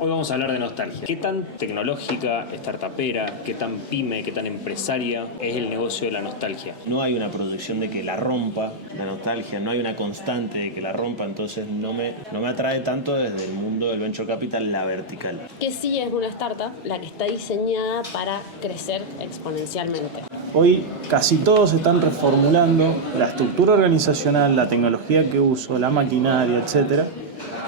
Hoy vamos a hablar de nostalgia. ¿Qué tan tecnológica, startupera, qué tan pyme, qué tan empresaria es el negocio de la nostalgia? No hay una proyección de que la rompa la nostalgia, no hay una constante de que la rompa, entonces no me atrae tanto desde el mundo del venture capital la vertical. Que sí es una startup la que está diseñada para crecer exponencialmente. Hoy casi todos están reformulando la estructura organizacional, la tecnología que uso, la maquinaria, etcétera.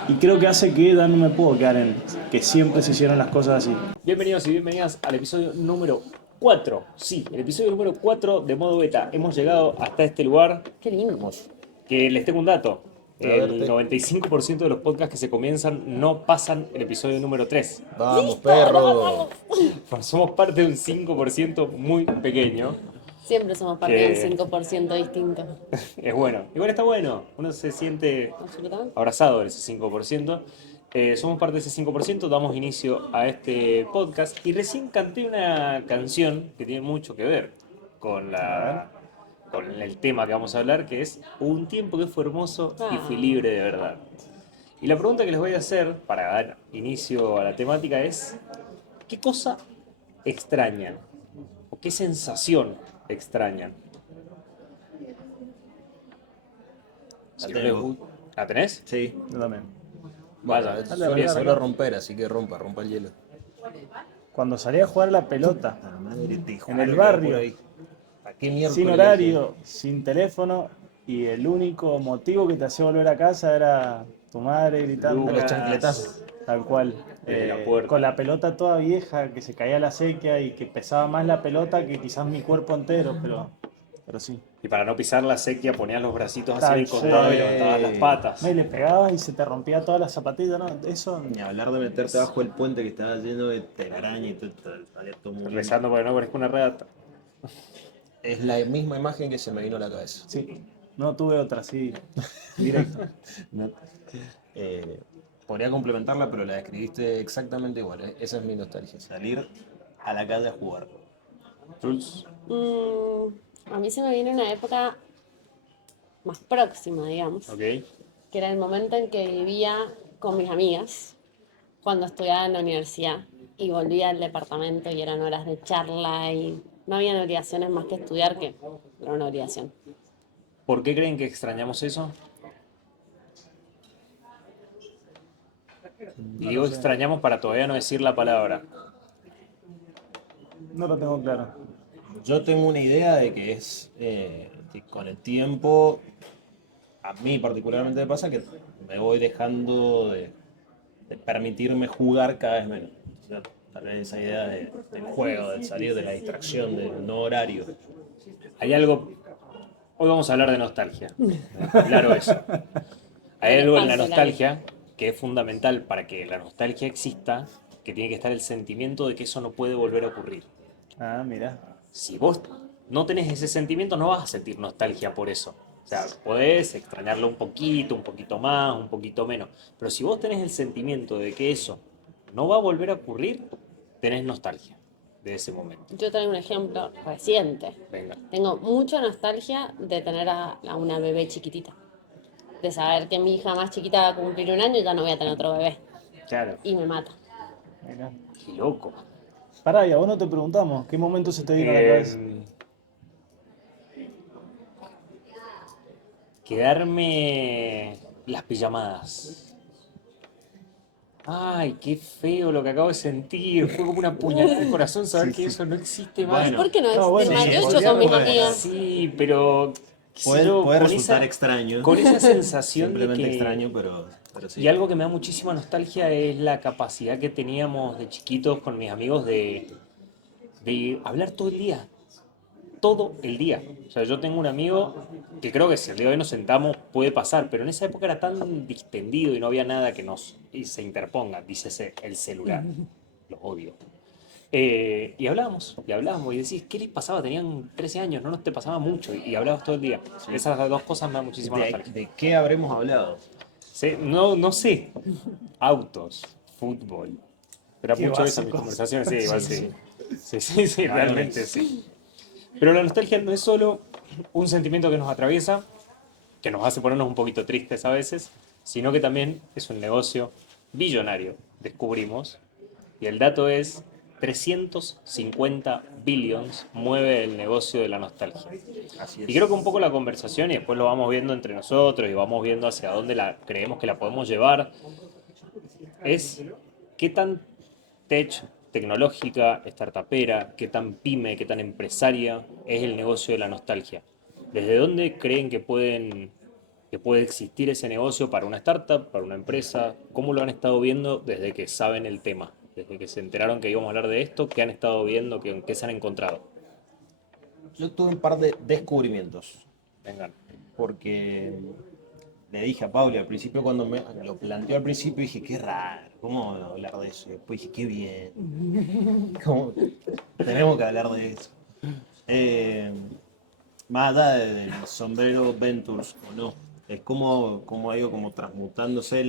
Y creo que hace que ya no me puedo quedar en que siempre se hicieron las cosas así. Bienvenidos y bienvenidas al episodio número 4. Sí, el episodio número 4 de modo beta. Hemos llegado hasta este lugar. Qué lindo. Que les tengo un dato. El 95% de los podcasts que se comienzan no pasan el episodio número 3. ¡Vamos, perro! Somos parte de un 5% muy pequeño. Siempre somos parte de un 5% distinto. Es bueno. Igual está bueno. Uno se siente Absolutamente. abrazado en ese 5%. Somos parte de ese 5%, damos inicio a este podcast y recién canté una canción que tiene mucho que ver con el tema que vamos a hablar, que es Un tiempo que fue hermoso y fui libre de verdad. Y la pregunta que les voy a hacer para dar inicio a la temática es: ¿qué cosa extrañan? ¿O qué sensación extrañan? ¿La tenés? Sí. Yo también. Vaya, Suelo romper, así que rompa el hielo. Cuando salí a jugar a la pelota, La madre te en juro el que barrio, por ahí. ¿A qué miércoles sin horario, sin teléfono, y el único motivo que te hacía volver a casa era tu madre gritando. Lucas. Los chancletazos. Tal cual. Desde la puerta. Con la pelota toda vieja, que se caía la sequía y que pesaba más la pelota que quizás mi cuerpo entero, pero sí. Y para no pisar la sequía ponías los bracitos así Tal en el costado y cual. levantabas las patas. No, y le pegabas y se te rompía todas las zapatillas, ¿no? Eso. Ni hablar de meterte bajo el puente que estaba lleno de telaraña y todo muy bien. Rezando para que no parezca una rata. Es la misma imagen que se me vino a la cabeza. Sí, no tuve otra, sí, directo. Podría complementarla, pero la describiste exactamente igual. Esa es mi nostalgia. Salir a la calle a jugar. Jules, A mí se me viene una época más próxima, digamos, ok. que era el momento en que vivía con mis amigas cuando estudiaba en la universidad y volvía al departamento y eran horas de charla y no habían obligaciones más que estudiar, que era una obligación. ¿Por qué creen que extrañamos eso? Y digo extrañamos para todavía no decir la palabra. No lo tengo claro. Yo tengo una idea de que es que con el tiempo, a mí particularmente me pasa que me voy dejando de permitirme jugar cada vez menos. O sea, tal vez esa idea del juego, del salir de la distracción, del no horario. Hay algo... Hoy vamos a hablar de nostalgia. Claro eso. Hay algo en la nostalgia que es fundamental para que la nostalgia exista, que tiene que estar el sentimiento de que eso no puede volver a ocurrir. Ah, mira. Si vos no tenés ese sentimiento, no vas a sentir nostalgia por eso. O sea, podés extrañarlo un poquito más, un poquito menos. Pero si vos tenés el sentimiento de que eso no va a volver a ocurrir, tenés nostalgia de ese momento. Yo tengo un ejemplo reciente. Venga. Tengo mucha nostalgia de tener a una bebé chiquitita. De saber que mi hija más chiquita va a cumplir un año y ya no voy a tener otro bebé. Claro. Y me mata. Mira. Qué loco. Pará, y a vos no te preguntamos, ¿qué momento se te vino a la cabeza? Quedarme las pijamadas. Ay, qué feo lo que acabo de sentir. Fue como una puñalada en el corazón saber que eso no existe más. Bueno. ¿Por qué no es No, bueno, tema? sí, Yo podría- con mis puede. amigas. Sí, pero qué sé yo, Puede con resultar esa- extraño. Con esa sensación de Simplemente que... extraño, pero sí. Y algo que me da muchísima nostalgia es la capacidad que teníamos de chiquitos con mis amigos de hablar todo el día. Todo el día. O sea, yo tengo un amigo que creo que si el día de hoy nos sentamos puede pasar, pero en esa época era tan distendido y no había nada que se interponga, dícese el celular. Lo odio. Y hablábamos, y decís, ¿qué les pasaba? Tenían 13 años, no te pasaba mucho, y hablabas todo el día. Esas dos cosas me dan muchísima nostalgia. ¿De qué habremos hablado? Sí, no sé. Autos, fútbol. Era Qué mucho eso en mis básicos. conversaciones, sí, igual sí. Sí, realmente sí. Pero la nostalgia no es solo un sentimiento que nos atraviesa, que nos hace ponernos un poquito tristes a veces, sino que también es un negocio billonario descubrimos, y el dato es 350 billions mueve el negocio de la nostalgia. Así Y es. creo que un poco la conversación, y después lo vamos viendo entre nosotros y vamos viendo hacia dónde creemos que la podemos llevar, es qué tan tecnológica, startupera, qué tan pyme, qué tan empresaria es el negocio de la nostalgia. ¿Desde dónde creen que puede existir ese negocio para una startup, para una empresa? ¿Cómo lo han estado viendo desde que saben el tema? Desde que se enteraron que íbamos a hablar de esto, ¿qué han estado viendo? ¿Qué se han encontrado? Yo tuve un par de descubrimientos, Vengan. porque le dije a Pauli al principio, cuando me lo planteó al principio, dije, qué raro, ¿cómo hablar de eso? Y después dije, qué bien, ¿cómo? Tenemos que hablar de eso. Eh, Más allá del sombrero Ventures o no, es cómo ha ido como transmutándose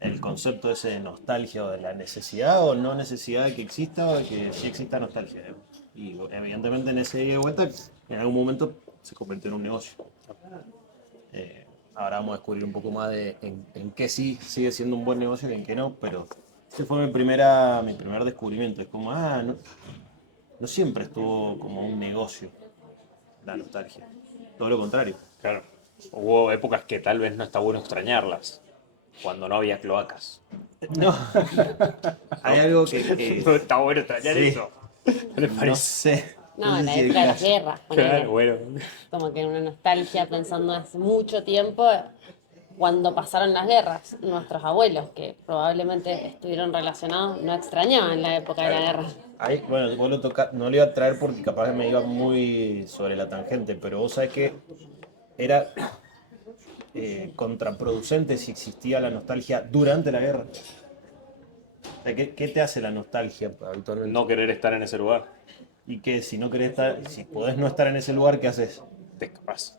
el concepto ese de nostalgia o de la necesidad o no necesidad de que exista o de que sí exista nostalgia. Y evidentemente en ese ida y vuelta, en algún momento se convirtió en un negocio. Ahora vamos a descubrir un poco más de en qué sí sigue siendo un buen negocio y en qué no, pero ese fue mi primer descubrimiento. Es como, no, no siempre estuvo como un negocio la nostalgia. Todo lo contrario. Claro. Hubo épocas que tal vez no está bueno extrañarlas, cuando no había cloacas. No, hay algo que No está bueno extrañar sí, eso. ¿No les no parece? sé. No, en la sé si época de las caso. guerras, ponele. Claro, bueno. Como que una nostalgia pensando hace mucho tiempo cuando pasaron las guerras. Nuestros abuelos, que probablemente estuvieron relacionados, no extrañaban la época de la guerra. Ahí, bueno, vos no lo iba a traer porque capaz que me iba muy sobre la tangente, pero vos sabés que era contraproducente si existía la nostalgia durante la guerra. O sea, ¿qué te hace la nostalgia habitualmente? No querer estar en ese lugar, Y que si no querés estar, si podés no estar en ese lugar, ¿qué haces? te escapas.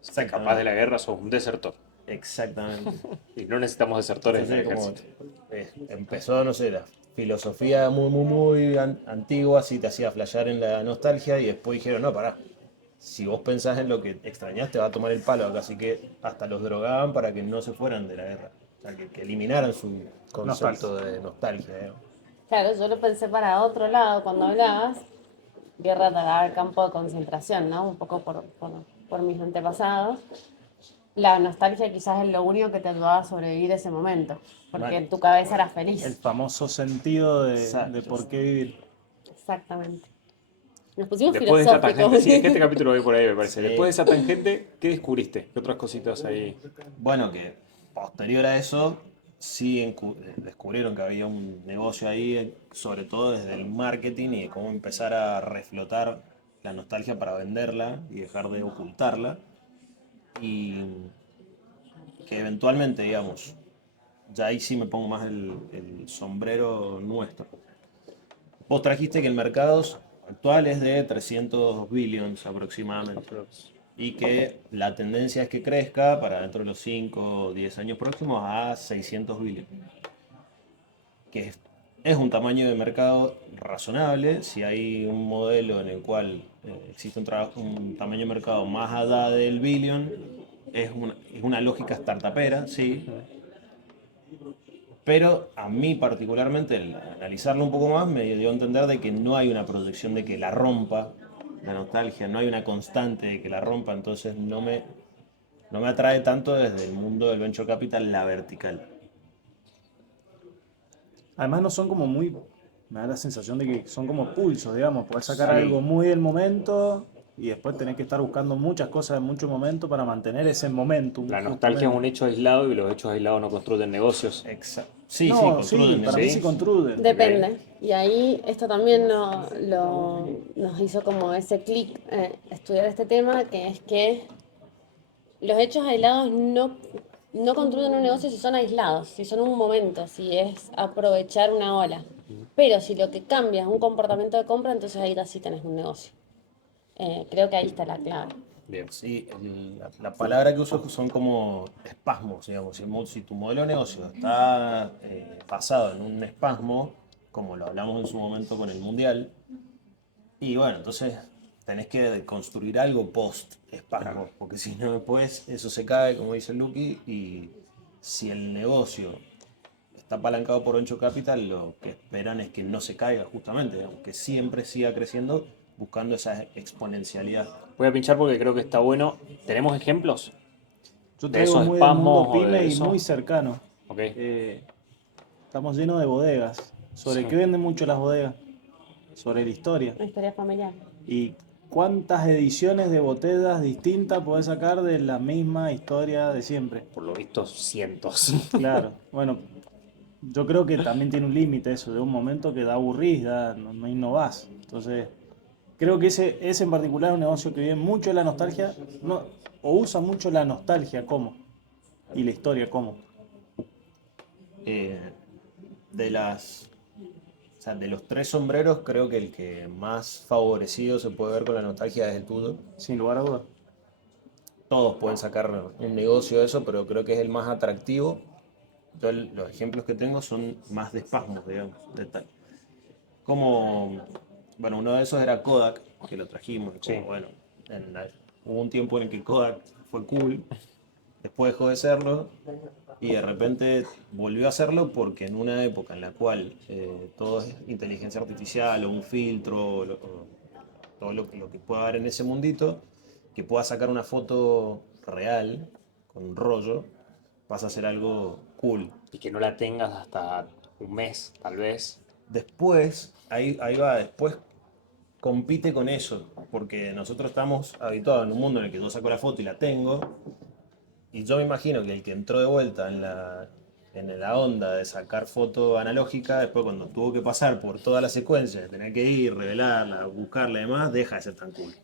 Si te escapas de Exactamente. la guerra, sos un desertor. Exactamente. Y no necesitamos desertores en el Entonces, como ejército. empezó, no sé, la filosofía muy antigua, así te hacía flashear en la nostalgia, y después dijeron, no, pará, si vos pensás en lo que extrañaste, va a tomar el palo acá, así que hasta los drogaban para que no se fueran de la guerra. O sea, que eliminaran su concepto de nostalgia, digamos. Claro, yo lo pensé para otro lado cuando hablabas, guerra de campo de concentración, ¿no? Un poco por mis antepasados. La nostalgia quizás es lo único que te ayudaba a sobrevivir ese momento, porque Mal. en tu cabeza eras El feliz. famoso sentido de Exacto. por qué vivir. Exactamente. Nos pusimos Después de esta tangente, filosóficos. sí, es que este capítulo va a ir por ahí, me parece. Sí. Después de esa tangente, ¿qué descubriste? ¿Qué otras cositas ahí? Bueno, que posterior a eso, sí descubrieron que había un negocio ahí, sobre todo desde el marketing y de cómo empezar a reflotar la nostalgia para venderla y dejar de ocultarla. Y que eventualmente, digamos, ya ahí sí me pongo más el sombrero nuestro. Vos trajiste que el mercado actual es de 300 billions aproximadamente y que la tendencia es que crezca para dentro de los 5 o 10 años próximos a 600 billions, que es un tamaño de mercado razonable. Si hay un modelo en el cual existe un tamaño de mercado más allá del billion, es una lógica startupera, sí, pero a mí particularmente, el analizarlo un poco más, me dio a entender de que no hay una proyección de que la rompa la nostalgia, no hay una constante de que la rompa, entonces no me atrae tanto desde el mundo del venture capital la vertical. Además no son como muy, me da la sensación de que son como pulsos, digamos, poder sacar Sí. algo muy del momento y después tener que estar buscando muchas cosas en mucho momento para mantener ese momentum. La nostalgia es un justamente. hecho aislado y los hechos aislados no construyen negocios. Sí, sí, No, sí, construyen para mí ¿Sí? sí negocios. construyen. Depende. Y ahí esto también nos hizo como ese clic estudiar este tema, que es que los hechos aislados no construyen un negocio si son aislados, si son un momento, si es aprovechar una ola. Pero si lo que cambia es un comportamiento de compra, entonces ahí sí tenés un negocio. Creo que ahí está la clave. Bien. Sí, la palabra que uso son como espasmos, digamos. Si tu modelo de negocio está basado en un espasmo, como lo hablamos en su momento con el Mundial, y bueno, entonces tenés que construir algo post espasmo, porque si no después eso se cae, como dice Lucky, y si el negocio está apalancado por Venture Capital, lo que esperan es que no se caiga justamente, digamos, que siempre siga creciendo buscando esa exponencialidad. Voy a pinchar porque creo que está bueno. ¿Tenemos ejemplos Yo de traigo esos muy del espasmos mundo o pyme de y eso? muy cercano. Ok. Estamos llenos de bodegas. ¿Sobre Sí. qué venden mucho las bodegas? Sobre la historia. Una historia familiar. ¿Y cuántas ediciones de botellas distintas podés sacar de la misma historia de siempre? Por lo visto, cientos. Claro, bueno, yo creo que también tiene un límite eso, de un momento que da aburrís, no innovás. Entonces, creo que ese en particular es un negocio que vive mucho de la nostalgia, o usa mucho la nostalgia como, y la historia como. Eh, de las, o sea, de los tres sombreros, creo que el que más favorecido se puede ver con la nostalgia es el Tudor. Sin lugar a dudas. Todos pueden sacar un negocio de eso, pero creo que es el más atractivo. Yo los ejemplos que tengo son más de espasmos, digamos, de tal. Como, bueno, uno de esos era Kodak, que lo trajimos, Sí. como, bueno, hubo un tiempo en el que Kodak fue cool, después dejó de serlo, y de repente volvió a hacerlo porque en una época en la cual todo es inteligencia artificial o un filtro, o todo lo que pueda haber en ese mundito, que pueda sacar una foto real, con un rollo, pasa a ser algo cool. Y que no la tengas hasta un mes, tal vez. Después, ahí va, después compite con eso, porque nosotros estamos habituados en un mundo en el que yo saco la foto y la tengo, y yo me imagino que el que entró de vuelta en la onda de sacar foto analógica, después cuando tuvo que pasar por toda la secuencia, de tener que ir, revelarla, buscarla y demás, deja de ser tan cool.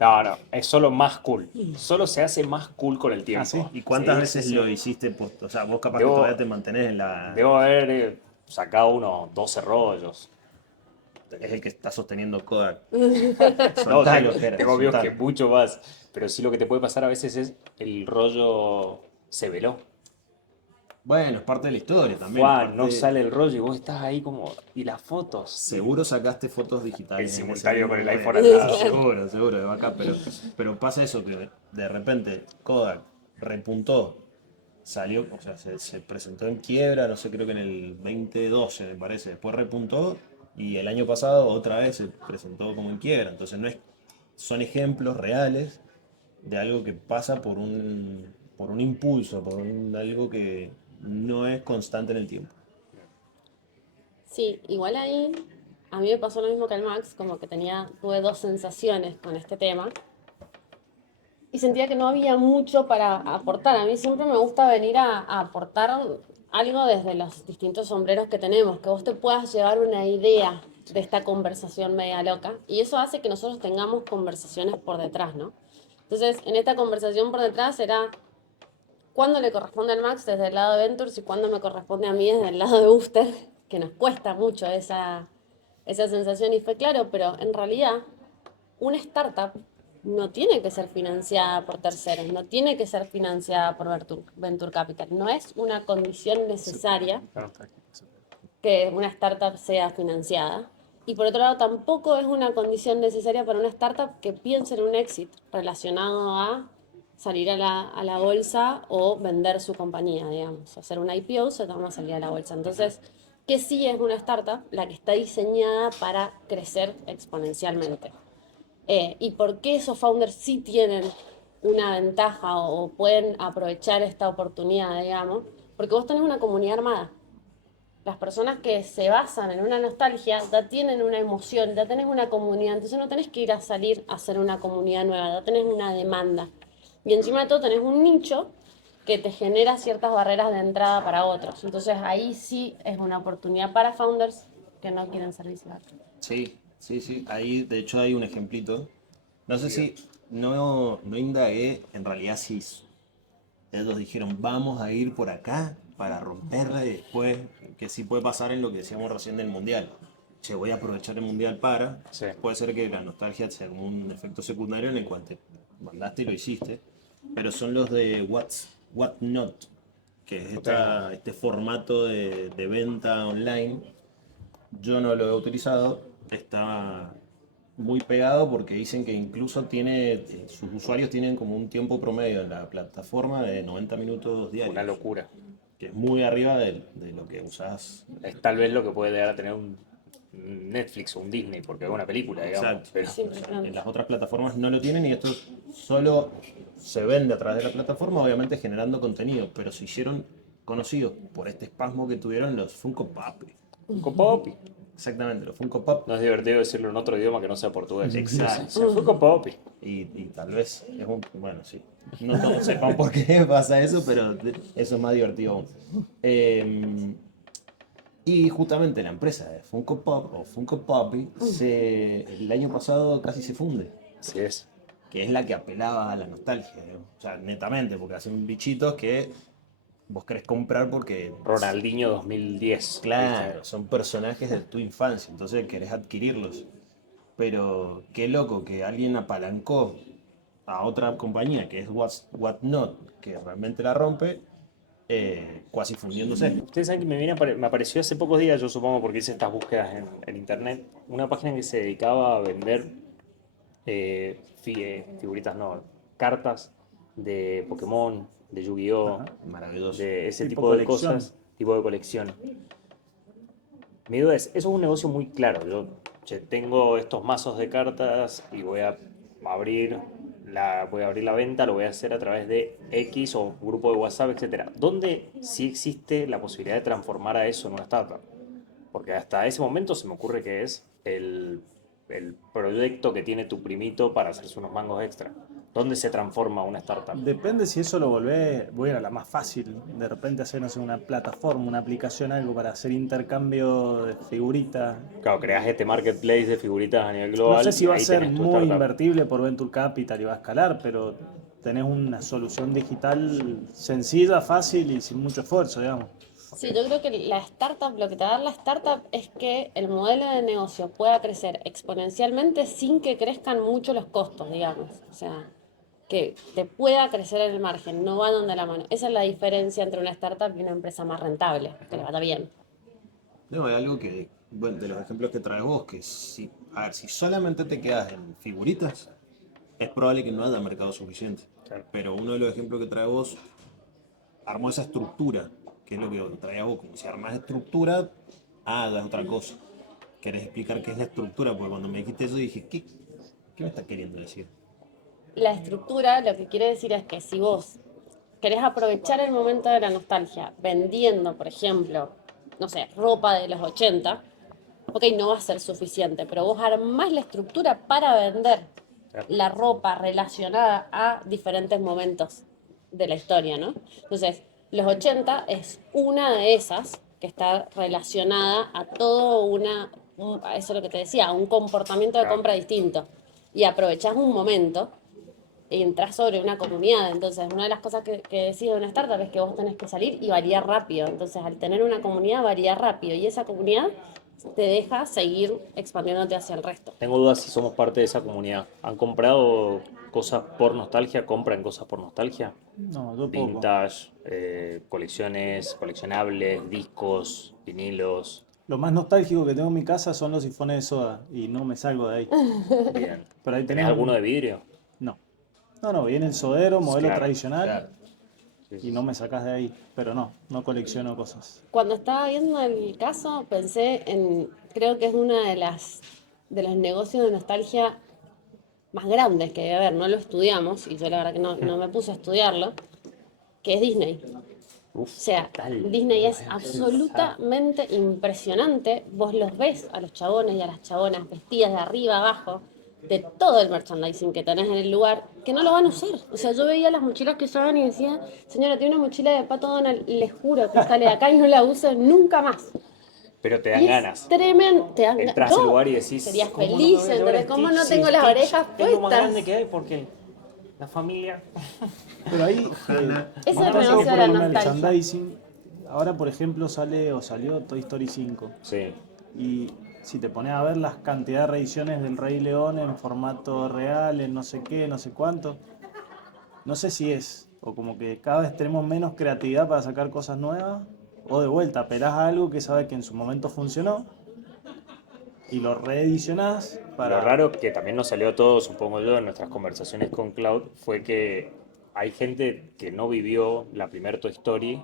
No, no, es solo más cool. Solo se hace más cool con el tiempo. ¿sí? ¿Y cuántas Sí, veces sí, sí. lo hiciste? O sea, vos capaz que Debo- todavía te mantenés en la... Debo haber sacado unos 12 rollos. Es el que está sosteniendo Kodak. No, Soltalo, tengo, Jera, tengo amigos que soltalo. mucho más. Pero sí lo que te puede pasar a veces es el rollo se veló. Bueno, es parte de la historia también. Juan, no Aparte, sale el rollo y vos estás ahí como... ¿Y las fotos? seguro sacaste fotos El digitales en ese simultáneo con el mismo iPhone momento. al lado. Seguro, seguro, de acá. Pero pasa eso, que de repente Kodak repuntó, salió, o sea, se presentó en quiebra, no sé, creo que en el 2012 me parece. Después repuntó y el año pasado otra vez se presentó como en quiebra. Entonces son ejemplos reales de algo que pasa por un impulso, algo que no es constante en el tiempo. Sí, igual ahí a mí me pasó lo mismo que al Max, como que tuve dos sensaciones con este tema y sentía que no había mucho para aportar. A mí siempre me gusta venir a aportar algo desde los distintos sombreros que tenemos, que vos te puedas llevar una idea de esta conversación media loca y eso hace que nosotros tengamos conversaciones por detrás, ¿no? Entonces, en esta conversación por detrás era cuándo le corresponde al Max desde el lado de Ventures y cuándo me corresponde a mí desde el lado de Booster, que nos cuesta mucho esa sensación y fue claro, pero en realidad una startup no tiene que ser financiada por terceros, no tiene que ser financiada por Venture Capital, no es una condición necesaria que una startup sea financiada. Y por otro lado, tampoco es una condición necesaria para una startup que piense en un exit relacionado a salir a la bolsa o vender su compañía, digamos. Hacer una IPO se toma salir a la bolsa. Entonces, ¿qué sí es una startup? La que está diseñada para crecer exponencialmente. ¿Y por qué esos founders sí tienen una ventaja o pueden aprovechar esta oportunidad, digamos? Porque vos tenés una comunidad armada. Las personas que se basan en una nostalgia ya tienen una emoción, ya tenés una comunidad, entonces no tenés que ir a salir a hacer una comunidad nueva, ya tenés una demanda. Y encima de todo tenés un nicho que te genera ciertas barreras de entrada para otros. Entonces ahí sí es una oportunidad para founders que no quieren ser visibles. Sí, sí, sí. Ahí, de hecho, hay un ejemplito. No sé si no indagué en realidad si ellos dijeron vamos a ir por acá para romperla y después que sí puede pasar en lo que decíamos recién del mundial. Che, voy a aprovechar el mundial para. Sí. Puede ser que la nostalgia sea como un efecto secundario en el cual te mandaste y lo hiciste. Pero son los de What Not, que es este formato de venta online. Yo no lo he utilizado, está muy pegado porque dicen que incluso sus usuarios tienen como un tiempo promedio en la plataforma de 90 minutos Una diarios. locura. que es muy arriba de lo que usás. Es tal vez lo que puede llegar a tener un Netflix o un Disney, porque es una película, digamos. Exacto. Pero Es impresionante. En las otras plataformas no lo tienen y esto solo se vende a través de la plataforma, obviamente generando contenido, pero se hicieron conocidos por este espasmo que tuvieron los Funko Pop. Funko Pop. Exactamente, los Funko Pop. No es divertido decirlo en otro idioma que no sea portugués. Exacto. Funko Pop. Y tal vez es un. Bueno, sí. No todos sepan por qué pasa eso, pero eso es más divertido aún. Y justamente la empresa de Funko Pop o Funko Poppy el año pasado casi se funde. Así es. Que es la que apelaba a la nostalgia, ¿no? O sea, netamente, porque hacen bichitos que vos querés comprar porque. Ronaldinho 2010. Claro, son personajes de tu infancia, entonces querés adquirirlos. Pero qué loco que alguien apalancó a otra compañía que es Whatnot, que realmente la rompe, casi fundiéndose. Ustedes saben que me apareció hace pocos días, yo supongo porque hice estas búsquedas en internet, una página que se dedicaba a vender figuritas, no, cartas de Pokémon, de Yu-Gi-Oh, Maravilloso. de ese Tipo tipo de colección. cosas, tipo de colección. Mi duda es, eso es un negocio muy claro. Yo tengo estos mazos de cartas y voy a abrir la venta, lo voy a hacer a través de X o grupo de WhatsApp, etcétera. ¿Dónde sí existe la posibilidad de transformar a eso en una startup? Porque hasta ese momento se me ocurre que es el proyecto que tiene tu primito para hacerse unos mangos extra. ¿Dónde se transforma una startup? Depende si eso lo volvés, voy a ir a la más fácil, de repente hacer, no sé, una plataforma, una aplicación, algo para hacer intercambio de figuritas. Claro, creas este marketplace de figuritas a nivel No global sé si y va a ahí ser tenés tu muy startup. invertible por Venture Capital y va a escalar, pero tenés una solución digital sencilla, fácil y sin mucho esfuerzo, digamos. Sí, yo creo que la startup, lo que te va a dar la startup es que el modelo de negocio pueda crecer exponencialmente sin que crezcan mucho los costos, digamos. O sea, que te pueda crecer el margen, no va donde la mano. Esa es la diferencia entre una startup y una empresa más rentable, que le vaya bien. No, hay algo que, bueno, de los ejemplos que traes vos, que a ver, si solamente te quedas en figuritas, es probable que no haya mercado suficiente. Claro. Pero uno de los ejemplos que trae vos armó esa estructura, que es lo que traía vos, como si armás estructura, hagas otra cosa. ¿Querés explicar qué es la estructura? Porque cuando me dijiste eso dije, ¿qué me está queriendo decir? La estructura lo que quiere decir es que si vos querés aprovechar el momento de la nostalgia vendiendo, por ejemplo, no sé, ropa de los 80, ok, no va a ser suficiente, pero vos armás la estructura para vender la ropa relacionada a diferentes momentos de la historia, ¿no? Entonces, los 80 es una de esas que está relacionada a todo a eso es lo que te decía, a un comportamiento de Claro. compra distinto. Y aprovechás un momento y entras sobre una comunidad. Entonces, una de las cosas que decide una startup es que vos tenés que salir y variar rápido. Entonces, al tener una comunidad, varía rápido. Y esa comunidad te deja seguir expandiéndote hacia el resto. Tengo dudas si somos parte de esa comunidad. ¿Han comprado cosas por nostalgia? ¿Compran cosas por nostalgia? No, yo poco. Vintage, colecciones, coleccionables, discos, vinilos. Lo más nostálgico que tengo en mi casa son los sifones de soda y no me salgo de ahí. Bien. Pero ahí ¿Tenés tenés alguno de vidrio? No. No, viene el sodero, modelo Claro, tradicional Claro. y no me sacás de ahí. Pero no colecciono cosas. Cuando estaba viendo el caso, pensé en, creo que es una de los negocios de nostalgia más grandes que debe haber. No lo estudiamos y yo la verdad que no me puse a estudiarlo, que es Disney. O Uf, sea, total. Disney es absolutamente impresionante. Vos los ves a los chabones y a las chabonas vestidas de arriba abajo, de todo el merchandising que tenés en el lugar, que no lo van a usar. O sea, yo veía las mochilas que usaban y decía, señora, tiene una mochila de Pato Donald, les juro que sale de acá y no la uso nunca más. Pero te dan Y es ganas. tremendo. Entras al lugar y decís, serías ¿cómo no me feliz, voy a llevar ¿entendés? ¿Cómo no Stitch? tengo Sí, las Stitch orejas es lo más grande puestas? que hay porque la familia. Pero ahí, Es más el allá negocio que de por la el nostalgia. merchandising, ahora por ejemplo salió Toy Story 5. Sí. Y si te pones a ver las cantidad de reediciones del Rey León en formato real, en no sé qué, no sé cuánto, no sé si es, o como que cada vez tenemos menos creatividad para sacar cosas nuevas, o de vuelta, apelás a algo que sabes que en su momento funcionó y lo reedicionás Lo para. raro que también nos salió a todos, supongo yo, en nuestras conversaciones con Cloud, fue que hay gente que no vivió la primer Toy Story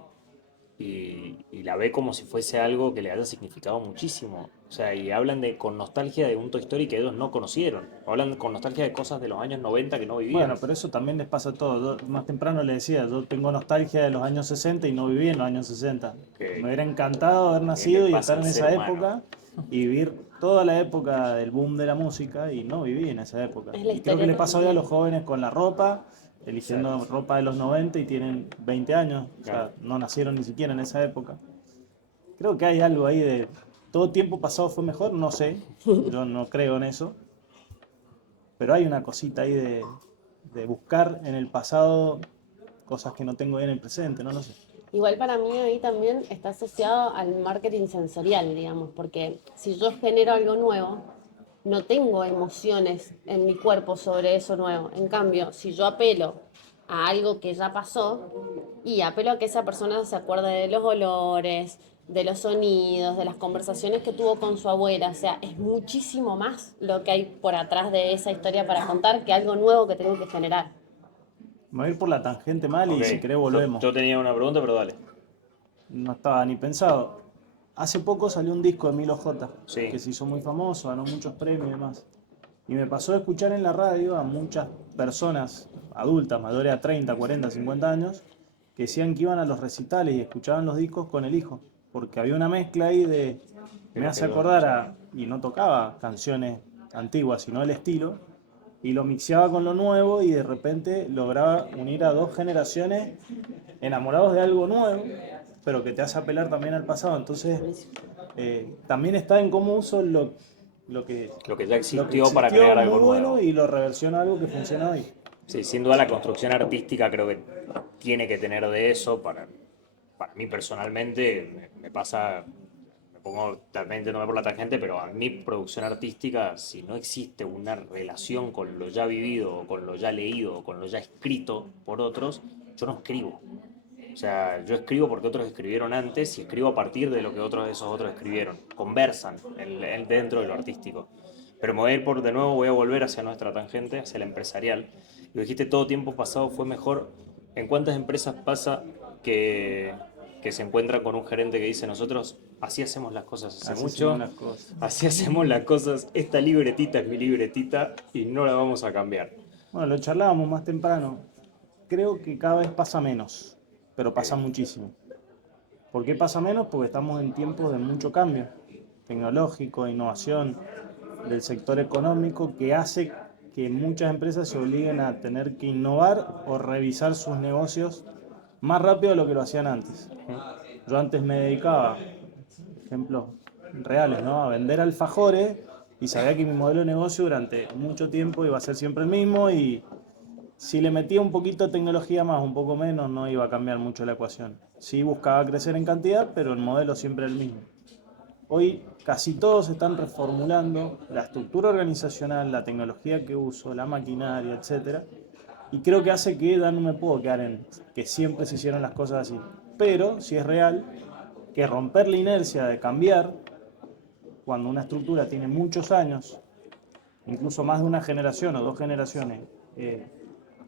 y la ve como si fuese algo que le haya significado muchísimo. O sea, y hablan con nostalgia de un Toy Story que ellos no conocieron. Hablan con nostalgia de cosas de los años 90 que no Bueno, vivían. pero eso también les pasa a todos. Más temprano le decía, yo tengo nostalgia de los años 60 y no viví en los años 60. Me Que, hubiera encantado haber que le nacido y pasa estar al en ser esa humano. época y vivir toda la época del boom de la música y no viví en esa época. Es la Y creo que historia le pasa hoy a también. los jóvenes con la ropa, eligiendo Exacto. ropa de los 90 y tienen 20 años, o Claro. sea, no nacieron ni siquiera en esa época. Creo que hay algo ahí de todo tiempo pasado fue mejor, no sé, yo no creo en eso, pero hay una cosita ahí de buscar en el pasado cosas que no tengo en el presente, no lo sé. Igual para mí ahí también está asociado al marketing sensorial, digamos, porque si yo genero algo nuevo, no tengo emociones en mi cuerpo sobre eso nuevo. En cambio, si yo apelo a algo que ya pasó y apelo a que esa persona se acuerde de los olores, de los sonidos, de las conversaciones que tuvo con su abuela, o sea, es muchísimo más lo que hay por atrás de esa historia para contar que algo nuevo que tengo que generar. Me voy a ir por la tangente mal Ok, y si querés yo, volvemos. yo tenía una pregunta, pero dale. No estaba ni pensado. Hace poco salió un disco de Milo J, que Sí, se hizo muy famoso, ganó muchos premios y demás. Y me pasó de escuchar en la radio a muchas personas adultas, mayores a 30, 40, 50 años, que decían que iban a los recitales y escuchaban los discos con el hijo, porque había una mezcla ahí de, de me lo que hace yo acordar escuchaba. a, y no tocaba canciones antiguas, sino el estilo, y lo mixeaba con lo nuevo y de repente lograba unir a dos generaciones enamorados de algo nuevo, pero que te hace apelar también al pasado. Entonces, Buenísimo. también está en cómo uso lo que, Lo que ya lo que existió para existió crear muy algo bueno nuevo. y lo reversiona a algo que funciona hoy. Sí, sin duda la construcción artística creo que tiene que tener de eso. Para mí personalmente me pasa, me pongo totalmente, no me por la tangente, pero a mi producción artística, si no existe una relación con lo ya vivido, o con lo ya leído, o con lo ya escrito por otros, yo no escribo. O sea, yo escribo porque otros escribieron antes y escribo a partir de lo que otros de esos otros escribieron. Conversan dentro de lo artístico. Pero me voy a ir de nuevo, voy a volver hacia nuestra tangente, hacia la empresarial. Y dijiste, todo tiempo pasado fue mejor. ¿En cuántas empresas pasa que, que se encuentran con un gerente que dice, nosotros así hacemos las cosas hace Así hacemos mucho, las cosas. así hacemos las cosas, esta libretita es mi libretita y no la vamos a cambiar? Bueno, lo charlábamos más temprano. Creo que cada vez pasa menos, pero Ok, pasa muchísimo. ¿Por qué pasa menos? Porque estamos en tiempos de mucho cambio tecnológico, innovación del sector económico que hace que muchas empresas se obliguen a tener que innovar o revisar sus negocios más rápido de lo que lo hacían antes. Yo antes me dedicaba, ejemplos reales, ¿no? A vender alfajores y sabía que mi modelo de negocio durante mucho tiempo iba a ser siempre el mismo y si le metía un poquito de tecnología más, un poco menos, no iba a cambiar mucho la ecuación. Sí buscaba crecer en cantidad, pero el modelo siempre el mismo. Hoy casi todos están reformulando la estructura organizacional, la tecnología que uso, la maquinaria, etcétera. Y creo que hace que ya no me puedo quedar en que siempre se hicieron las cosas así. Pero si es real que romper la inercia de cambiar cuando una estructura tiene muchos años, incluso más de una generación o dos generaciones, eh,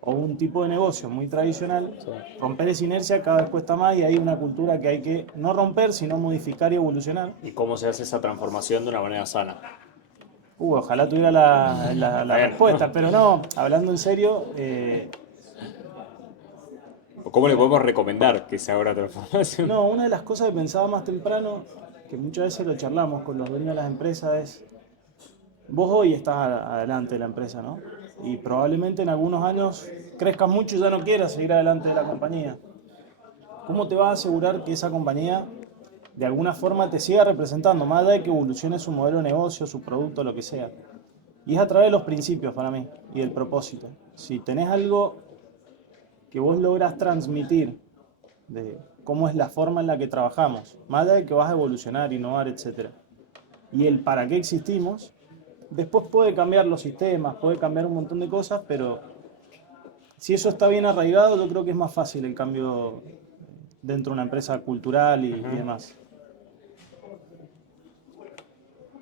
o un tipo de negocio muy tradicional, sí. romper esa inercia cada vez cuesta más y hay una cultura que hay que no romper, sino modificar y evolucionar. ¿Y cómo se hace esa transformación de una manera sana? Ojalá tuviera la Bueno, respuesta, pero no, hablando en serio, ¿o cómo le podemos recomendar que se haga una transformación? no, una de las cosas que pensaba más temprano, que muchas veces lo charlamos con los dueños de las empresas, es, vos hoy estás adelante de la empresa, ¿no? Y probablemente en algunos años crezcas mucho y ya no quieras seguir adelante de la compañía. ¿Cómo te vas a asegurar que esa compañía de alguna forma te siga representando, más allá de que evolucione su modelo de negocio, su producto, lo que sea? Y es a través de los principios para mí y del propósito. Si tenés algo que vos logras transmitir de cómo es la forma en la que trabajamos, más allá de que vas a evolucionar, innovar, etcétera, y el para qué existimos, después puede cambiar los sistemas, puede cambiar un montón de cosas, pero si eso está bien arraigado, yo creo que es más fácil el cambio dentro de una empresa cultural y Ujú. demás.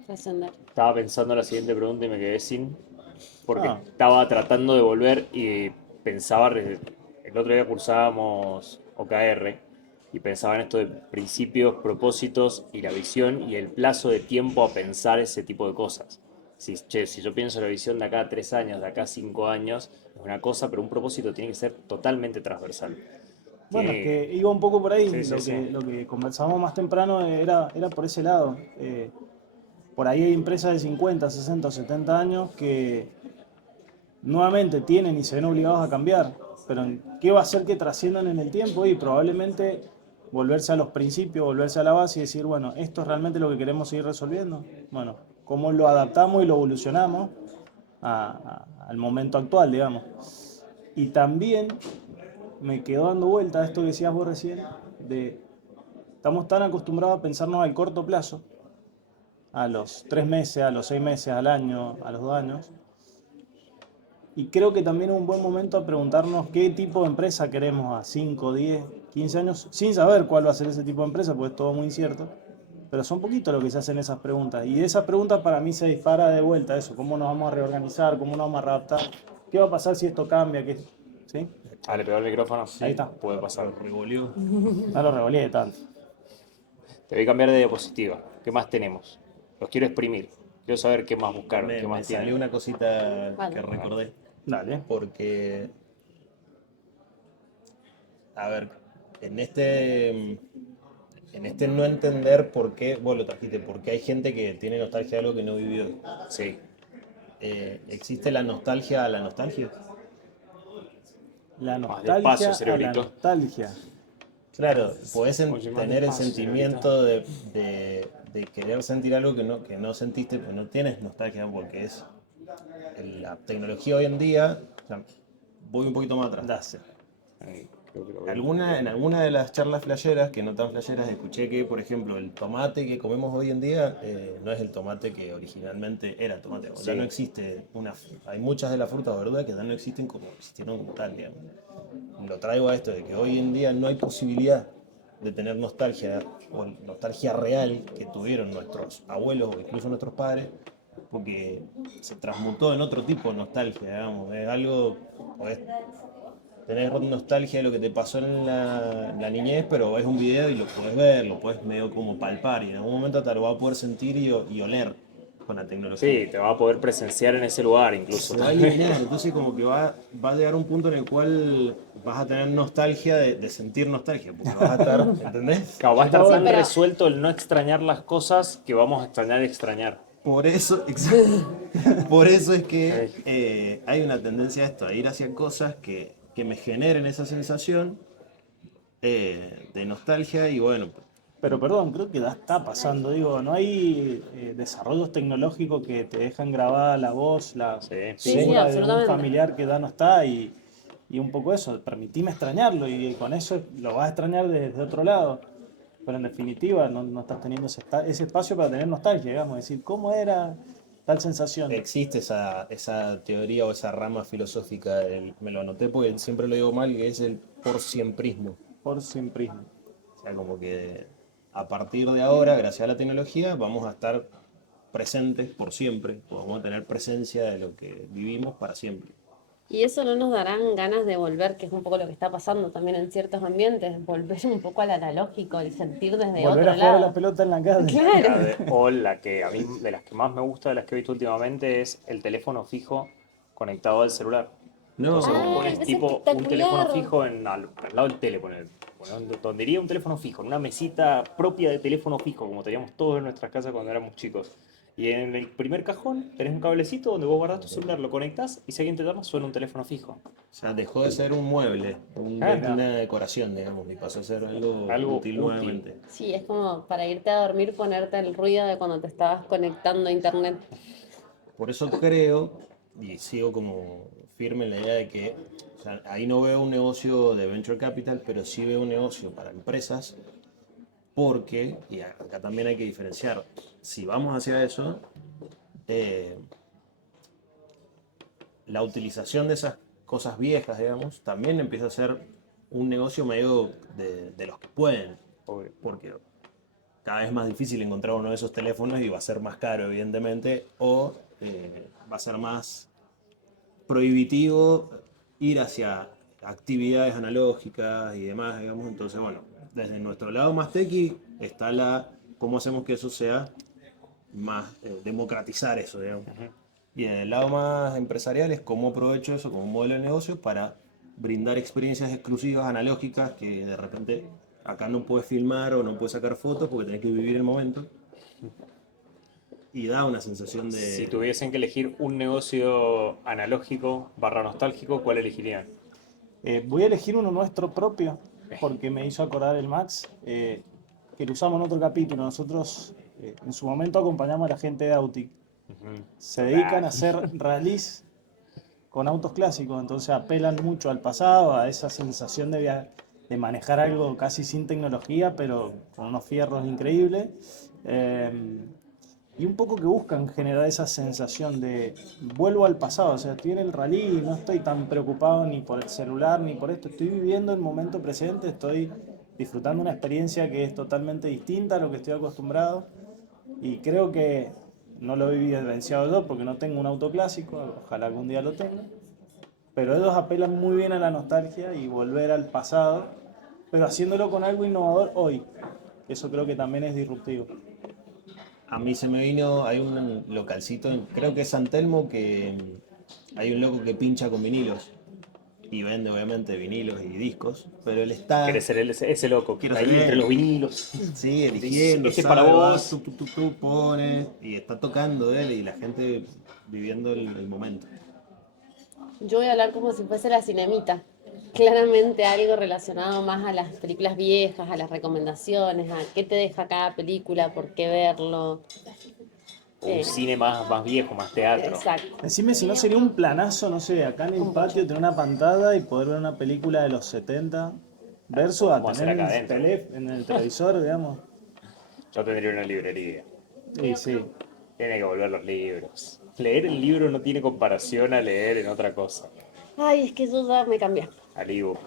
Trascender. Estaba pensando la siguiente pregunta y me quedé sin, porque Ah, estaba tratando de volver y pensaba, el otro día cursábamos OKR y pensaba en esto de principios, propósitos y la visión y el plazo de tiempo a pensar ese tipo de cosas. Si, che, si yo pienso en la visión de acá a 3 años, de acá a 5 años, es una cosa, pero un propósito tiene que ser totalmente transversal. Bueno, es Tiene, que iba un poco por ahí, sí, sí, sí. lo que conversamos más temprano era por ese lado. Por ahí hay empresas de 50, 60 o 70 años que nuevamente tienen y se ven obligados a cambiar, pero ¿qué va a hacer que trasciendan en el tiempo? Y probablemente volverse a los principios, volverse a la base y decir, bueno, esto es realmente lo que queremos seguir resolviendo. Bueno, ¿cómo lo adaptamos y lo evolucionamos al momento actual, digamos? Y también me quedó dando vuelta a esto que decías vos recién, de estamos tan acostumbrados a pensarnos al corto plazo, a los 3 meses, a los 6 meses, al año, a los 2 años. Y creo que también es un buen momento a preguntarnos qué tipo de empresa queremos a 5, 10, 15 años, sin saber cuál va a ser ese tipo de empresa, porque es todo muy incierto. Pero son poquito lo que se hacen esas preguntas. Y de esas preguntas para mí se dispara de vuelta eso, cómo nos vamos a reorganizar, cómo nos vamos a readaptar, qué va a pasar si esto cambia, ¿qué? ¿Sí? Ah, le pegó el micrófono. Ahí está. Puede pasar. Revolvió. No lo revoleé tanto. Te voy a cambiar de diapositiva. ¿Qué más tenemos? Los quiero exprimir. Quiero saber qué más buscaron, qué Me más salió tienen. una cosita Vale. que recordé. Dale. Porque, a ver, en este, en este no entender por qué, vos lo trajiste, porque hay gente que tiene nostalgia de algo que no vivió. Sí. ¿Existe la nostalgia a la nostalgia? La Más despacio, nostalgia a la cerebrito. nostalgia. Claro, podés Oye, más tener el despacio, sentimiento de querer sentir algo que no sentiste, pero no tienes nostalgia porque es la tecnología hoy en día. O sea, voy un poquito más atrás. Dase. Creo que lo veo. En alguna de las charlas flasheras, que no tan flasheras, escuché que, por ejemplo, el tomate que comemos hoy en día no es el tomate que originalmente era el tomate. O sea, Sí. no existe hay muchas de las frutas o verduras que ya no existen como existieron como tal, digamos. Lo traigo a esto de que hoy en día no hay posibilidad de tener nostalgia o nostalgia real que tuvieron nuestros abuelos o incluso nuestros padres, porque se transmutó en otro tipo de nostalgia, digamos. Es algo, podés tener nostalgia de lo que te pasó en la niñez, pero ves un video y lo puedes ver, lo puedes medio como palpar y en algún momento te lo vas a poder sentir y oler con la tecnología. Sí, te va a poder presenciar en ese lugar incluso Se va a también. eliminar, entonces como que va a llegar un punto en el cual vas a tener nostalgia de sentir nostalgia, porque vas a estar, ¿entendés? Claro, va a estar Está Sí, tan bueno. pero resuelto el no extrañar las cosas que vamos a extrañar extrañar. Por eso, exacto. Por eso es que Sí. hay una tendencia a esto, a ir hacia cosas que me generen esa sensación de nostalgia y bueno, Pero perdón, creo que ya está pasando. Digo, no hay desarrollos tecnológicos que te dejan grabada la voz, la Sí. sí, sí, figura de un absolutamente. familiar que ya no está y un poco eso, permitime extrañarlo y con eso lo vas a extrañar desde otro lado. Pero en definitiva no estás teniendo ese espacio para tener nostalgia, digamos, decir, ¿cómo era tal sensación? existe esa teoría o esa rama filosófica, me lo anoté porque siempre lo digo mal, que es el por siemprismo. Por siempre. O sea, como que a partir de ahora, gracias a la tecnología, vamos a estar presentes por siempre, vamos a tener presencia de lo que vivimos para siempre. Y eso no nos darán ganas de volver, que es un poco lo que está pasando también en ciertos ambientes, volver un poco al analógico, el sentir desde Volver a otro jugar a la lado. pelota en la calle. Claro. O la que a mí, de las que más me gusta, de las que he visto últimamente, es el teléfono fijo conectado al celular. Entonces vos No, Ay, pones es tipo un teléfono espectacular. fijo al lado del tele, donde iría un teléfono fijo, en una mesita propia de teléfono fijo, como teníamos todos en nuestras casas cuando éramos chicos. Y en el primer cajón tenés un cablecito donde vos guardás tu celular, lo conectás y si alguien te llama suena un teléfono fijo. o sea, dejó de ser un mueble, Claro. una decoración, digamos, y pasó a ser algo Algo útil útil. nuevamente. Sí, es como para irte a dormir, ponerte el ruido de cuando te estabas conectando a internet. Por eso creo, y sigo como firme en la idea de que, o sea, ahí no veo un negocio de venture capital, pero sí veo un negocio para empresas, porque, y acá también hay que diferenciar, si vamos hacia eso, eh, la utilización de esas cosas viejas, digamos, también empieza a ser un negocio medio de los que pueden, Obvio. porque cada vez es más difícil encontrar uno de esos teléfonos y va a ser más caro, evidentemente, o va a ser más prohibitivo ir hacia actividades analógicas y demás, digamos. Entonces, bueno, desde nuestro lado más tequi está cómo hacemos que eso sea más, democratizar eso, digamos. Y en el lado más empresarial es cómo aprovecho eso como un modelo de negocio para brindar experiencias exclusivas, analógicas, que de repente acá no puedes filmar o no puedes sacar fotos porque tenés que vivir el momento. Y da una sensación Si de... tuviesen que elegir un negocio analógico barra nostálgico, ¿cuál elegirían? Voy a elegir uno nuestro propio, porque me hizo acordar el Max, que lo usamos en otro capítulo. Nosotros en su momento acompañamos a la gente de Autic. Se dedican a hacer rallies con autos clásicos, entonces apelan mucho al pasado, a esa sensación de manejar algo casi sin tecnología, pero con unos fierros increíbles. Y un poco que buscan generar esa sensación de vuelvo al pasado, o sea, estoy en el rally y no estoy tan preocupado ni por el celular ni por esto, estoy viviendo el momento presente, estoy disfrutando una experiencia que es totalmente distinta a lo que estoy acostumbrado y creo que no lo he vivenciado yo porque no tengo un auto clásico, ojalá algún día lo tenga, pero ellos apelan muy bien a la nostalgia y volver al pasado, pero haciéndolo con algo innovador hoy, eso creo que también es disruptivo. A mí se me vino, hay un localcito, creo que es San Telmo, que hay un loco que pincha con vinilos y vende obviamente vinilos y discos, pero él está, ¿Querés ser ese loco que quiero está ser ahí entre él, los vinilos? sí, Dice, eligiendo, este es para sabe, va, vos. pone, y está tocando él y la gente viviendo el momento. Yo voy a hablar como si fuese la cinemita. Claramente algo relacionado más a las películas viejas, a las recomendaciones, a qué te deja cada película, por qué verlo. Un cine más viejo, más teatro. Exacto. Decime si no sería un planazo, no sé, acá en el patio tener una pantalla y poder ver una película de los 70 versus a Vamos a tener hacer acá adentro. en el televisor, digamos. Yo tendría una librería. Y sí, Tiene que volver los libros. Leer el libro no tiene comparación a leer en otra cosa. Ay, es que yo ya me cambié. Al ebook.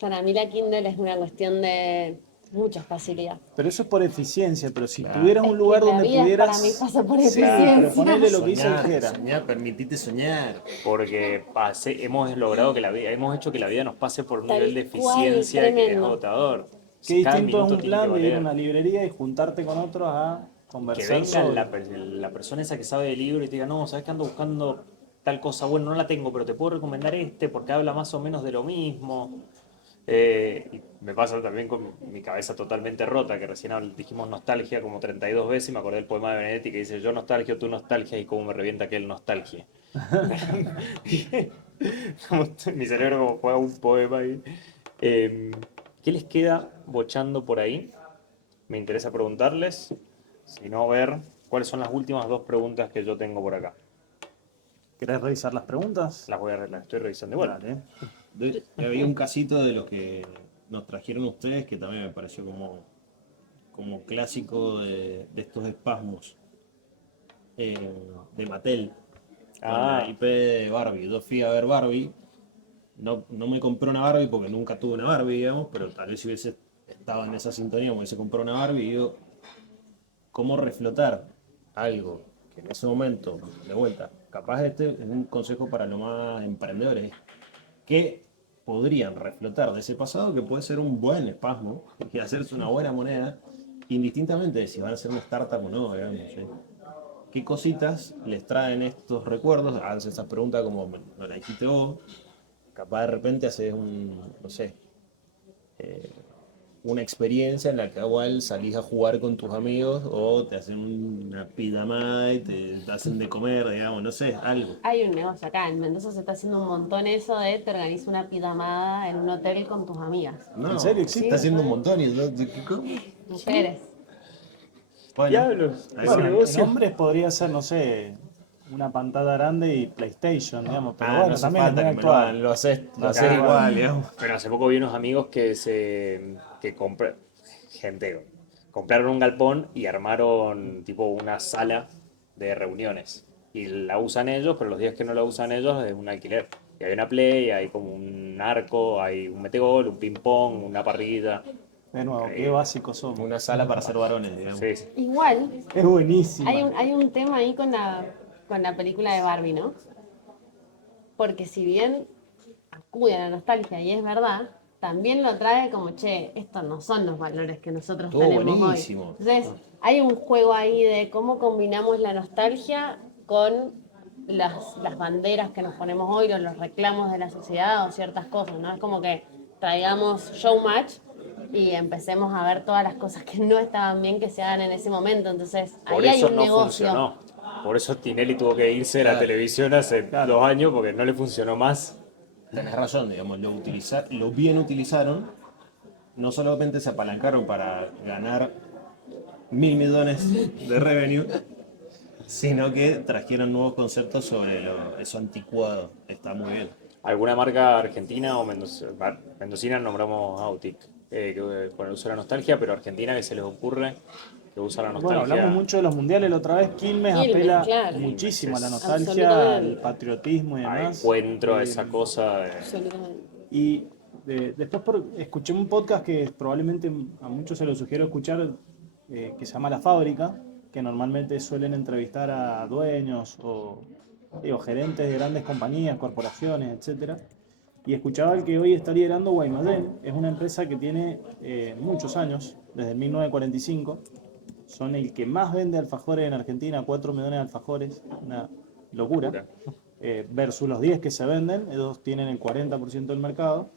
Para mí la Kindle es una cuestión de mucha facilidad. pero eso es por eficiencia, pero si Claro. tuvieras Es un que lugar la donde vida pudieras... para mí pasa por Sí, eficiencia. pero ponele lo que dice el Soñar, Jera. soñar, permitite soñar. Porque hemos logrado que la vida, hemos hecho que la vida nos pase por un Tal nivel de cual, eficiencia que es tremendo. agotador. Qué Cada distinto es minuto un tiene que plan de ir a valer. una librería y juntarte con otros a Que conversar venga sobre... la persona esa que sabe de libro y te diga, no, sabes que ando buscando tal cosa, bueno, no la tengo, pero te puedo recomendar este porque habla más o menos de lo mismo. Y me pasa también con mi cabeza totalmente rota, que recién dijimos nostalgia como 32 veces y me acordé del poema de Benedetti que dice yo nostalgia, tú nostalgia y cómo me revienta aquel nostalgia. Mi cerebro como juega un poema ahí. Eh, ¿Qué les queda bochando por ahí? Me interesa preguntarles, si no, ver cuáles son las últimas dos preguntas que yo tengo por acá. ¿Querés revisar las preguntas? Las estoy revisando igual. Dale. Había un casito de los que nos trajeron ustedes que también me pareció como clásico de estos espasmos eh, de Mattel con la IP de Barbie. Yo fui a ver Barbie, no me compré una Barbie porque nunca tuve una Barbie, digamos, pero tal vez si hubiese estado en esa sintonía, me hubiese comprado una Barbie y digo, ¿cómo reflotar algo que en ese momento, de vuelta, capaz este es un consejo para los más emprendedores, que podrían reflotar de ese pasado que puede ser un buen espasmo y hacerse una buena moneda, indistintamente de si van a ser una startup o no, digamos, ¿sí? ¿Qué cositas les traen estos recuerdos? Háganse esas preguntas como me la dijiste vos, capaz de repente haces no sé, una experiencia en la que igual salís a jugar con tus amigos o te hacen una pijamada y te hacen de comer, digamos, no sé, algo. Hay un negocio acá, en Mendoza se está haciendo un montón eso de te organiza una pijamada en un hotel con tus amigas. No, ¿En serio se existe? está haciendo un montón y ¿cómo? Mujeres. Bueno, Diablos, ahí ese va. Bueno, en negocio. hombres podría ser, no sé, una pantalla grande y PlayStation, digamos, pero No bueno, hace también es muy falta que me lo actual. hagan, lo haces Claro. igual, digamos. Pero hace poco vi unos amigos gente, compraron un galpón y armaron tipo una sala de reuniones. Y la usan ellos, pero los días que no la usan ellos es un alquiler. Y hay una play, hay como un arco, hay un metegol, un ping pong, una parrilla. De nuevo, qué Increíble. básicos somos. Una sala para ser varones, digamos. Sí, sí. Igual, Es buenísima. hay un tema ahí con la película de Barbie, ¿no? Porque si bien acude a la nostalgia y es verdad, también lo trae como, che, estos no son los valores que nosotros Estuvo tenemos buenísimo. hoy. Entonces, hay un juego ahí de cómo combinamos la nostalgia con las banderas que nos ponemos hoy, o los reclamos de la sociedad o ciertas cosas, ¿no? Es como que traigamos showmatch y empecemos a ver todas las cosas que no estaban bien que se hagan en ese momento. Entonces, Por ahí hay eso un no negocio. funcionó. Por eso Tinelli tuvo que irse de la Claro. televisión hace 2 años porque no le funcionó más. Tenés razón, digamos, lo bien utilizaron, no solamente se apalancaron para ganar 1.000 millones de revenue, sino que trajeron nuevos conceptos sobre eso anticuado. Está muy bien. ¿Alguna marca argentina o mendocina nombramos Autic, con el uso de la nostalgia, pero argentina que se les ocurre que usa la Bueno, nostalgia? hablamos mucho de los mundiales la otra vez. Quilmes Quilmes, apela claro. muchísimo a la Quilmes es- nostalgia, al Absolutamente. patriotismo y A demás. encuentro, a Eh, esa cosa de... Absolutamente. Y después escuché un podcast que probablemente a muchos se lo sugiero escuchar, que se llama La Fábrica, que normalmente suelen entrevistar a dueños o gerentes de grandes compañías, corporaciones, etcétera. Y escuchaba el que hoy está liderando Guaymallén. Es una empresa que tiene muchos años, desde 1945. Son el que más vende alfajores en Argentina, 4 millones de alfajores, una locura. Versus los 10 que se venden, ellos tienen el 40% del mercado.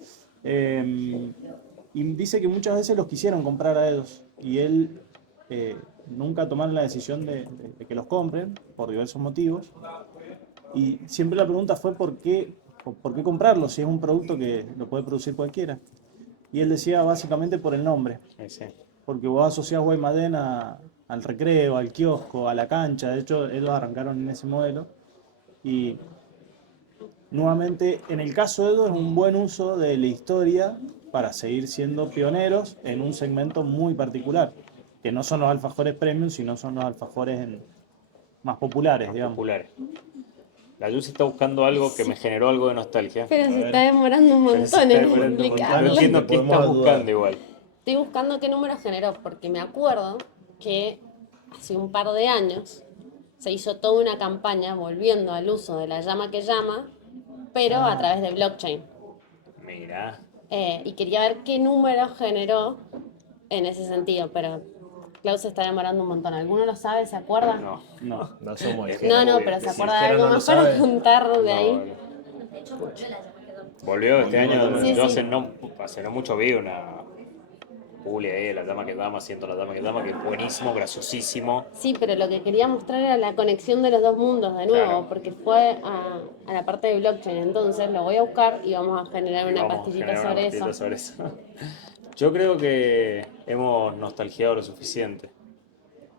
Y dice que muchas veces los quisieron comprar a ellos y él nunca tomaron la decisión de que los compren por diversos motivos. Y siempre la pregunta fue por qué comprarlo si es un producto que lo puede producir cualquiera. Y él decía básicamente por el nombre, Sí. porque vos asociás Guaymallén al recreo, al kiosco, a la cancha. De hecho, ellos arrancaron en ese modelo. Y nuevamente, en el caso de ellos, es un buen uso de la historia para seguir siendo pioneros en un segmento muy particular, que no son los alfajores premium, sino son los alfajores más populares, Más digamos. populares. La Yusi está buscando algo que me generó algo de nostalgia. Pero se ver. está demorando un Pero se montón está en demorando un montón. No explicarlo. entiendo qué Podemos está ayudar. buscando igual. Estoy buscando qué número generó, porque me acuerdo que hace un par de años se hizo toda una campaña volviendo al uso de la llama que llama, pero a través de blockchain. Mira. Y quería ver qué número generó en ese sentido, pero Klaus se está demorando un montón. ¿Alguno lo sabe? ¿Se acuerda? No. No. No somos Es ingenuos. No, muy pero ¿se difícil. acuerda de Pero algo no lo más para sabe. contar de No, ahí? volvió este año. Sí, Yo sí. hace no mucho vi una publi ahí de la dama que dama, siendo la dama que dama, que es buenísimo, graciosísimo. Sí, pero lo que quería mostrar era la conexión de los dos mundos de nuevo, Claro. porque fue a la parte de blockchain. Entonces lo voy a buscar y vamos a generar Y una vamos a pastillita generar una sobre pastillita eso. sobre eso. Yo creo que hemos nostalgiado lo suficiente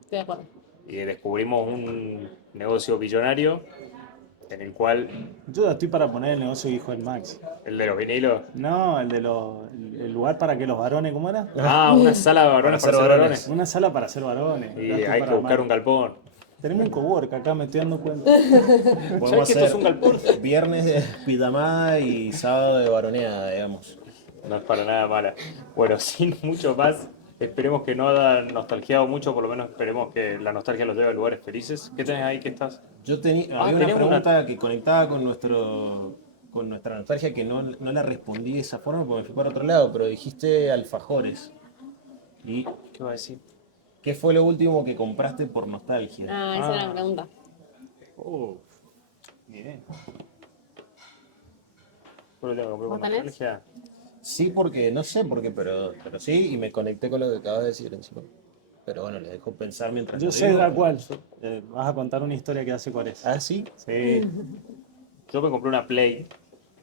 Estoy de acuerdo. y descubrimos un negocio billonario en el cual Yo ya estoy para poner el negocio que dijo el Max. el de los vinilos. No, el lugar para que los varones, ¿cómo era? Una sala de varones para ser ser varones. varones. Una sala para ser varones. Y Ya estoy hay para que buscar armar. un galpón. Tenemos un cowork acá, me estoy dando cuenta. Podemos ¿Sabes que esto hacer es un galpón? viernes de pijamada y sábado de varoneada, digamos. No es para nada mala. Bueno, sin mucho más, esperemos que no hayan nostalgiado mucho, por lo menos esperemos que la nostalgia los lleve a lugares felices. ¿Qué tenés ahí que estás? Yo había una tenemos pregunta que conectaba con nuestra nostalgia que no la respondí de esa forma porque me fui para otro lado, pero dijiste alfajores. ¿Y ¿Qué va a decir? qué fue lo último que compraste por nostalgia? Esa era la pregunta. Bien. ¿Por lo que compré ¿Vos con tenés? nostalgia? Sí, porque no sé por qué, pero sí, y me conecté con lo que acabas de decir encima. Pero bueno, les dejo pensar mientras Yo lo sé digo. la cual. Vas a contar una historia que hace cuál es. ¿Ah, sí? Sí. Yo me compré una Play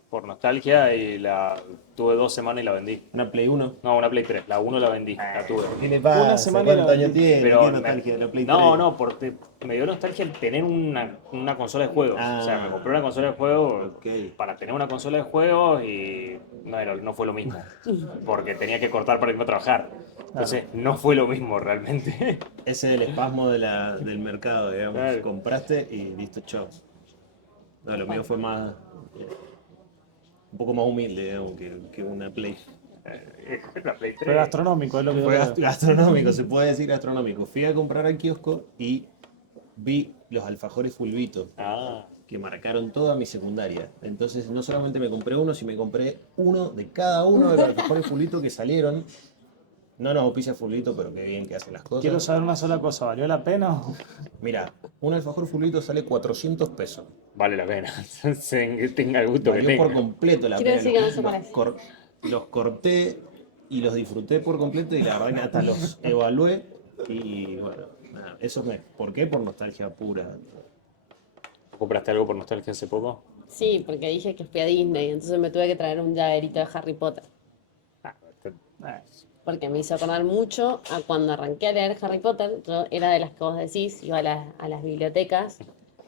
por nostalgia y la tuve 2 semanas y la vendí. Una Play 1. No, una Play 3, la 1 la vendí, la tuve. ¿Qué le pasa? Una semana ¿Cuántos era- años tiene? Pero ¿Qué me- nostalgia de la Play no, 3? no, porque me dio nostalgia el tener una consola de juegos. O sea, me compré una consola de juegos Ok. para tener una consola de juegos y no fue lo mismo. Porque tenía que cortar para irme a trabajar. Entonces, no fue lo mismo realmente. Ese es el espasmo del mercado, digamos. Claro. Compraste y listo, chao. No, lo mío fue más. Un poco más humilde, digamos, que una Play. La Play 3. Fue gastronómico, es lo que yo Fue creo. gastronómico, se puede decir gastronómico. Fui a comprar al kiosco y vi los alfajores fulbito. Ah, que marcaron toda mi secundaria. Entonces no solamente me compré uno, sino me compré uno de cada uno de los alfajores Fulvito que salieron. No nos auspicia Fulvito, pero qué bien que hace las cosas. Quiero saber una sola cosa, ¿valió la pena? Mira, un alfajor Fulvito sale 400 pesos. Vale la pena. Que tenga el gusto que Valió por tenga. completo la Quiero pena. decir que no sé cuál es. Los corté y los disfruté por completo y la verdad que hasta los evalué. Y bueno, nada, ¿por qué? Por nostalgia pura. ¿Compraste algo por nostalgia hace poco? Sí, porque dije que fui a Disney, entonces me tuve que traer un llaverito de Harry Potter. Porque me hizo acordar mucho a cuando arranqué a leer Harry Potter. Yo era de las que vos decís, iba a las bibliotecas,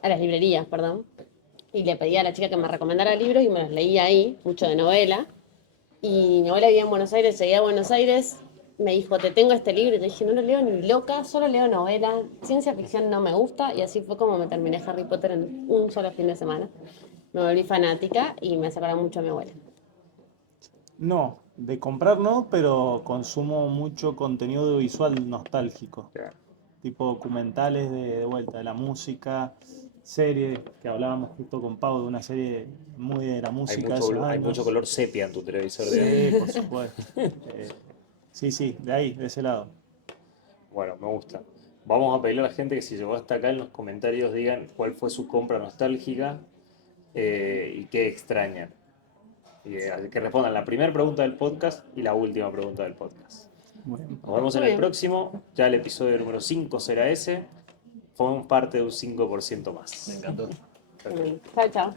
a las librerías, perdón, y le pedía a la chica que me recomendara libros y me los leía ahí, mucho de novela. Y mi abuela vivía en Buenos Aires, llegué a Buenos Aires, me dijo, te tengo este libro. Y yo dije, no lo leo ni loca, solo leo novela, ciencia ficción no me gusta. Y así fue como me terminé Harry Potter en un solo fin de semana. Me volví fanática y me sacaron mucho a mi abuela. No, de comprar no, pero consumo mucho contenido audiovisual nostálgico. Claro. Tipo documentales de vuelta, de la música, series, que hablábamos justo con Pau de una serie muy de la música de esos Hay años. mucho color sepia en tu televisor de Sí, por supuesto. Sí, de ahí, de ese lado. Bueno, me gusta. Vamos a pedirle a la gente que si llegó hasta acá en los comentarios digan cuál fue su compra nostálgica y qué extrañan. Y que respondan la primera pregunta del podcast y la última pregunta del podcast. Bueno, Nos vemos en Muy el bien. próximo. Ya el episodio número 5 será ese. Formamos parte de un 5% más. Me encantó. Chao, chao.